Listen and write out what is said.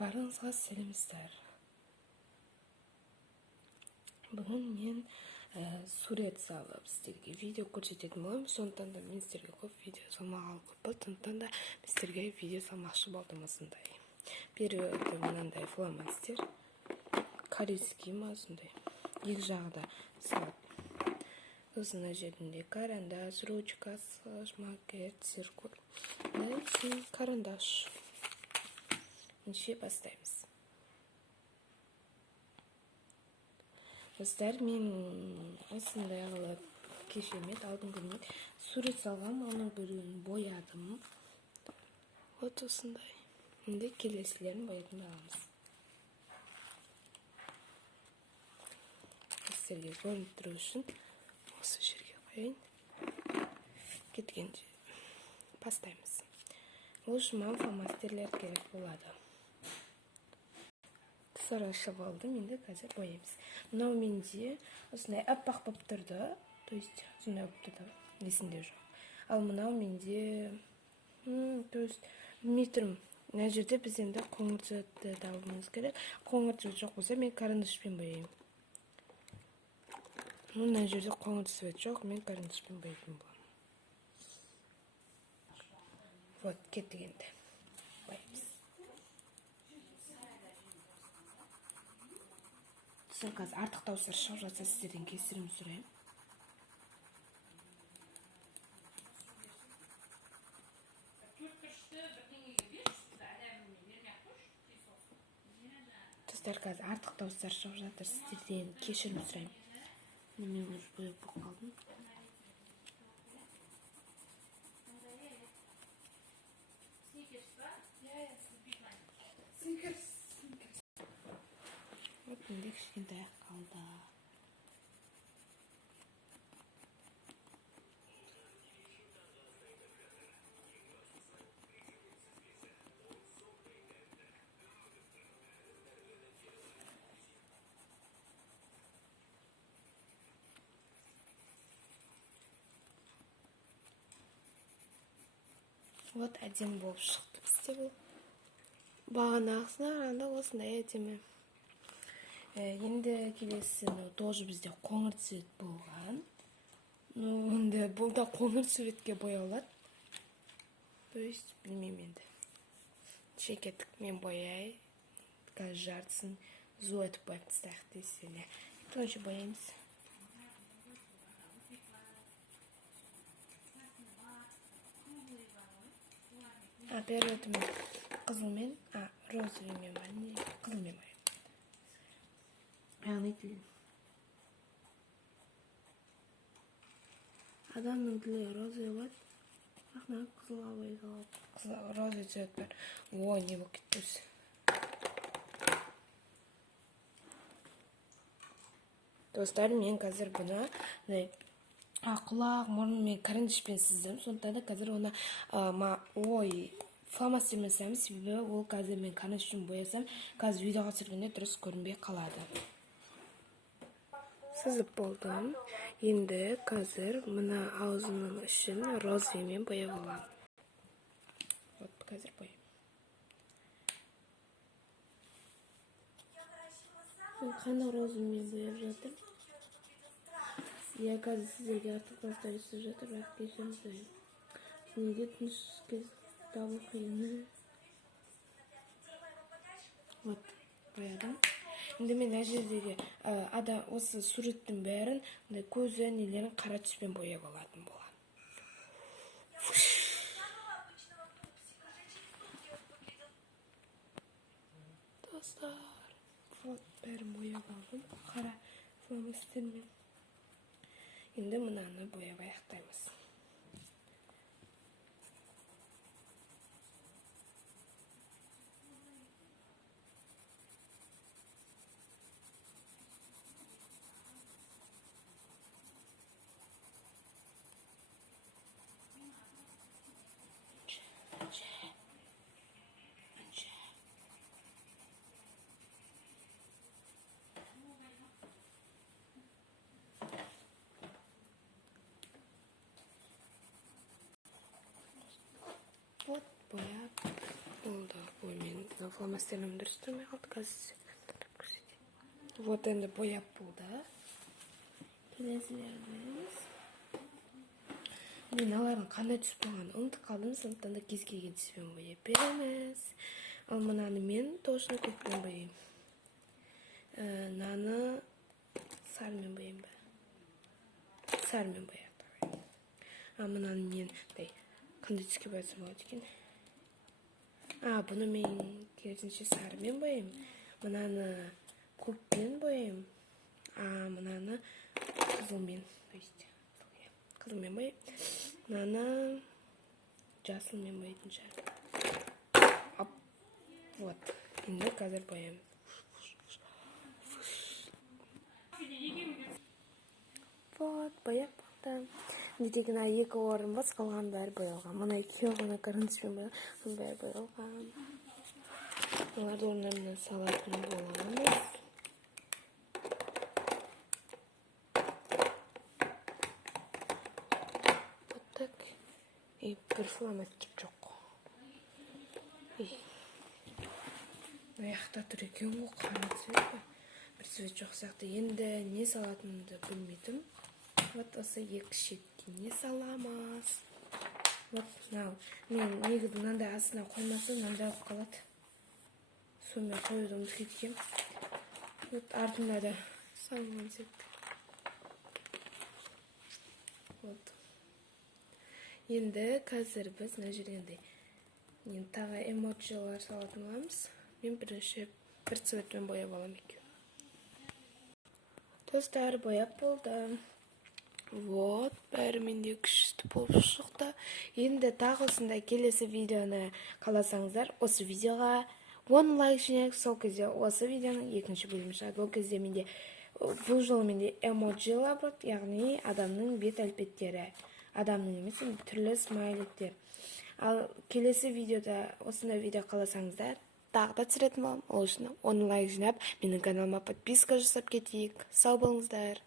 Barыңызға сәлемдер. Бүгін мен сурет салып сіздерге видео көрсететін боламын. Сондықтан да мен сіздерге көп видео салмағалы көп болды. Сондықтан да сіздерге видео салмақшы болдым осындай. Периоды мынандай фломастер. Корейский ма осындай. Екі жағы да салып. Осына жерінде карандаш, ручкасы, шмакет, циркуль. И карандаш. Неше бастаймыз. Достар, мен осындай алып кешемет, алдын күнмет сурет салғам, оның біреуін боядым. Вот осындай. Енді келесілерін боятын боламыз. Сіздерге көрініп тұру үшін осы жерге қойайын. Кеткенде бастаймыз. Ол үшін маған фломастерлер керек болады. Сарашып алдым, енді қазір боямыз. Мынау менде осындай аппақ болып тұрды, то есть осындай болып тұрды, есімде жоқ. Ал мынау менде, то есть білмей тұрмын. Мына жерде біз енді қоңыр цветті табуымыз керек. Қоңыр цвет жоқ болса, мен карандашпен бояймын. Мына жерде қоңыр цвет жоқ, мен карандашпен боятын боламын. Вот, кеттік енді. Боямыз. Қазір артық дауыстар шығып жатса, сіздерден кешірім сұраймын. Достар, қазір артық дауыстар шығып жатыр, сіздерден кешірім сұраймын. Мен уже бояп қалдым. Вот менде кішкентай қалды. Вот әдемі болып шықты бізде бұл. Бағанағысына қарағанда осындай әдемі. Енді келесі тоже бізде қоңыр цвет болған. Енді бұл да қоңыр цветке боялады. То есть білмеймін енді. Шекеттік мен бояй. Қазір жартысын зу етіп бояп тастайық десене. Тоже бояймыз. Периодымен қызылмен, розовыймен ба, не қызылмен бояймын. Яғни тілін. Адамның тілі розовый болады. Ақна қызылға бояйды. Қызыл розовый цвет бар. Ой, не болып кетпес. Достар, мен қазір бұны құлақ, мұрын мен карандашпен сыздым. Сондықтан да қазір оны фломастермен сызамын, себебі ол қазір мен карандашпен боясам, қазір видеоға түсіргенде дұрыс көрінбей қалады. Сызып болдым. Енді қазір мына аузының ішін розовыймен бояп аламын. Вот қазір бояймын. Мен қана розовыймен бояп жатыр. Я, қазір сіздерге артық дауыстар естіп жатыр, бірақ кешірім сұраймын. Неге тыныш табу қиыны? Вот, боядым. Енді мен әр жердегі осы суреттің бәрін көзі нелерін қара түспен бояп алатын боламын. Достар, вот бәрін бояп алдым, қара фломастермен. Енді мынаны бояп аяқтаймыз. фломастерім дұрыс тұрмай қалды. Қазір көрсетейін. Вот енді бояп болды. Келесілеріміз. Мен алардың қандай түс болғанын ұмытып қалдым, сондықтан да кез келген түспен бояп береміз. Ал мынаны мен точно көкпен бояймын. Мынаны сарымен бояймын ба? Сарымен бояды. Ал мынаны мен қандай түске боятсам болады екен? Бұны мен керісінше сарымен бояймын. Мынаны көкпен бояймын. Мынаны қызылмен. Қызылмен бояймын. Мынаны жасылмен бояйтын шығар. Вот. Енді қазір бояймын. Вот, бояп болды. Енді мына екі орын бос қалған бәрі боялған. Мына екеуі ғана карандашпен боялған, бәрі боялған. Оларды орындарына салатын боламыз. Вот так. И бір фломастер жоқ. Аяқта тұр екен ғой, қара цвет. Бір цвет жоқ сияқты. Енді не салатынымды білмедім. Вот осы екі шетке не саламыз. Вот мынау. Мен негізі мынандай астына қоймаса мынандай алып қалады. Сонымен қоюды ұмытып кеткем. Вот артында да салынған сияқты. Вот. Енді қазір біз мына жерде тағы эмоджилар салатын боламыз. Мен бірінші бір цветпен бояп аламын екен. Достар, бояп болды. Вот, бәрі менде күшті болып шықты. Енді тағы осындай келесі видеоны қаласаңыздар, осы видеоға 10 лайк жинайық. Сол кезде осы видеоның екінші бөлімі шығады. Ол кезде менде бұл жолы менде эмоджилар бар, яғни адамның бет әлпеттері. Адамның емес, түрлі смайликтер. Ал келесі видеода осындай видео қаласаңыздар, тағы да түсіретін боламын. Ол үшін 10 лайк жинап, менің каналыма подписка жасап кетейік. Сау болыңыздар.